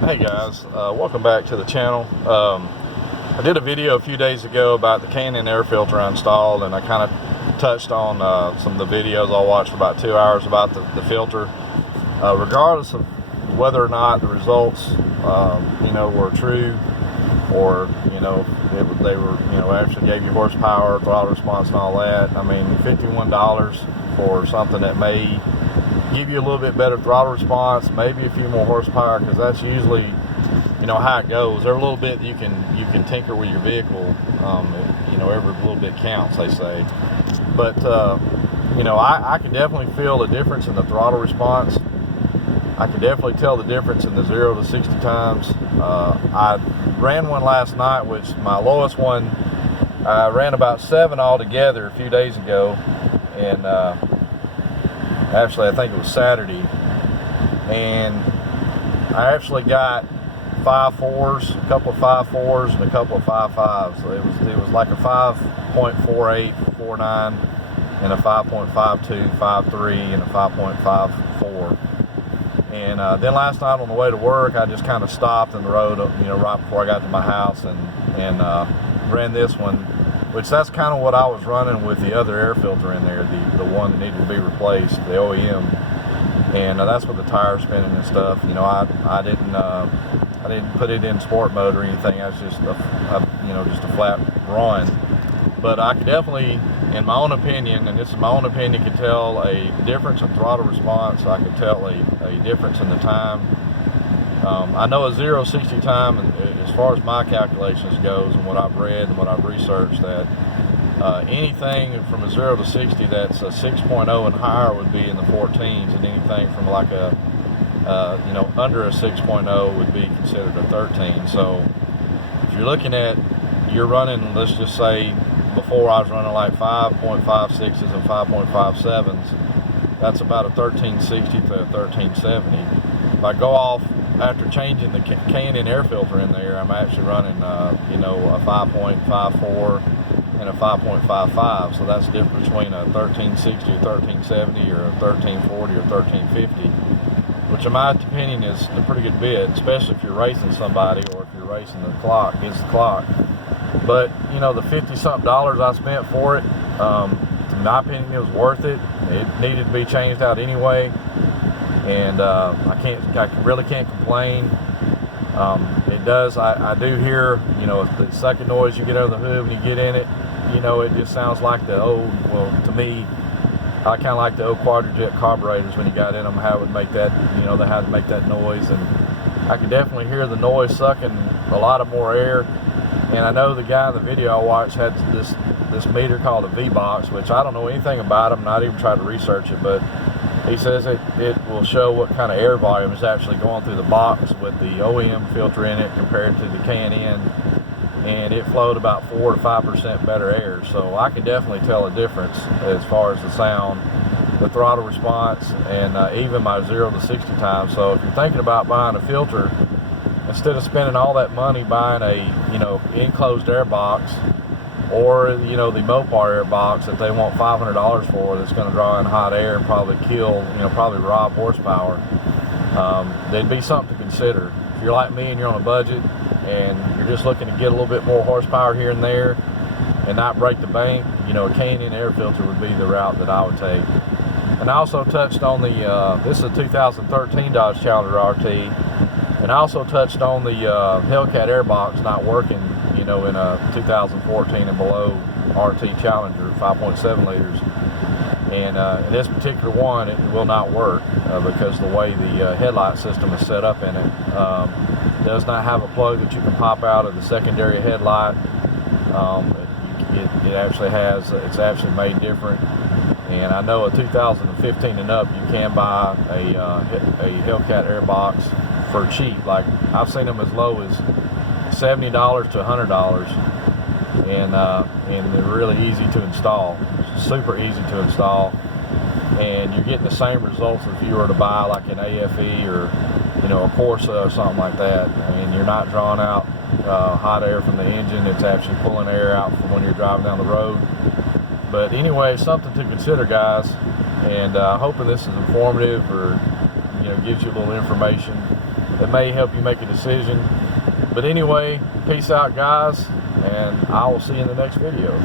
Hey guys, welcome back to the channel. I did a video a few days ago about the K&N air filter I installed, and I kind of touched on some of the videos I watched for about 2 hours about the filter. Regardless of whether or not the results were true, or they were actually gave you horsepower, throttle response and all that. I mean, $51 for something that may give you a little bit better throttle response, maybe a few more horsepower, because that's usually how it goes. There's a little bit you can tinker with your vehicle. Every little bit counts, they say. But I can definitely feel the difference in the throttle response. I can definitely tell the difference in the 0 to 60 times. I ran one last night, which my lowest one, I ran about 7 altogether a few days ago, and actually I think it was Saturday, and I actually got 5.4s, a couple of 5.4s and a couple of 5.5s. So it was like a 5.48, 49, and a 5.52, 5.3, and a 5.54. And then last night on the way to work, I just kind of stopped in the road, right before I got to my house, and ran this one, which that's kind of what I was running with the other air filter in there, the one that needed to be replaced, the OEM. And that's with the tire spinning and stuff. I didn't put it in sport mode or anything. That's just a flat run. But I could definitely, in my own opinion, and this is my own opinion, could tell a difference in throttle response. I could tell a difference in the time. I know a 0 to 60 time, and as far as my calculations goes and what I've read and what I've researched, that anything from a 0 to 60 that's a 6.0 and higher would be in the 14s, and anything from like a under a 6.0 would be considered a 13. So if you're looking at, you're running, let's just say before I was running like 5.56s and 5.57s, that's about a 1360 to a 1370. If I go off after changing the K&N air filter in there, I'm actually running a 5.54 and a 5.55. So that's the difference between a 1360 or 1370 or a 1340 or 1350, which in my opinion is a pretty good bit, especially if you're racing somebody or if you're racing the clock against the clock. But the $50-something I spent for it, in my opinion, it was worth it. It needed to be changed out anyway, and I really can't complain. It does. I do hear the sucking noise you get under the hood when you get in it. It just sounds like the old. Well, to me, I kind of like the old Quadrajet carburetors when you got in them. How it would make that. They had to make that noise, and I could definitely hear the noise sucking a lot of more air. And I know the guy in the video I watched had this meter called a V-Box, which I don't know anything about them, not even tried to research it, but he says it will show what kind of air volume is actually going through the box with the OEM filter in it compared to the K&N, and it flowed about 4 to 5% better air. So I can definitely tell a difference as far as the sound, the throttle response, and even my 0 to 60 time. So if you're thinking about buying a filter, instead of spending all that money buying a enclosed air box, or the Mopar air box that they want $500 for, that's going to draw in hot air and probably kill, probably rob horsepower, there'd be something to consider. If you're like me and you're on a budget and you're just looking to get a little bit more horsepower here and there and not break the bank, a K&N air filter would be the route that I would take. And I also touched on this is a 2013 Dodge Challenger RT. And I also touched on the Hellcat airbox not working, in a 2014 and below RT Challenger, 5.7 liters. And in this particular one, it will not work because the way the headlight system is set up in it. It does not have a plug that you can pop out of the secondary headlight. It actually has, it's actually made different. And I know a 2015 and up, you can buy a Hellcat airbox for cheap. Like, I've seen them as low as $70 to $100, and they're really easy to install, super easy to install, and you're getting the same results as if you were to buy like an AFE or a Corsa or something like that. And you're not drawing out hot air from the engine. It's actually pulling air out from when you're driving down the road. But anyway, something to consider, guys, and hoping this is informative or gives you a little information. that may help you make a decision. But anyway, peace out, guys, and I will see you in the next video.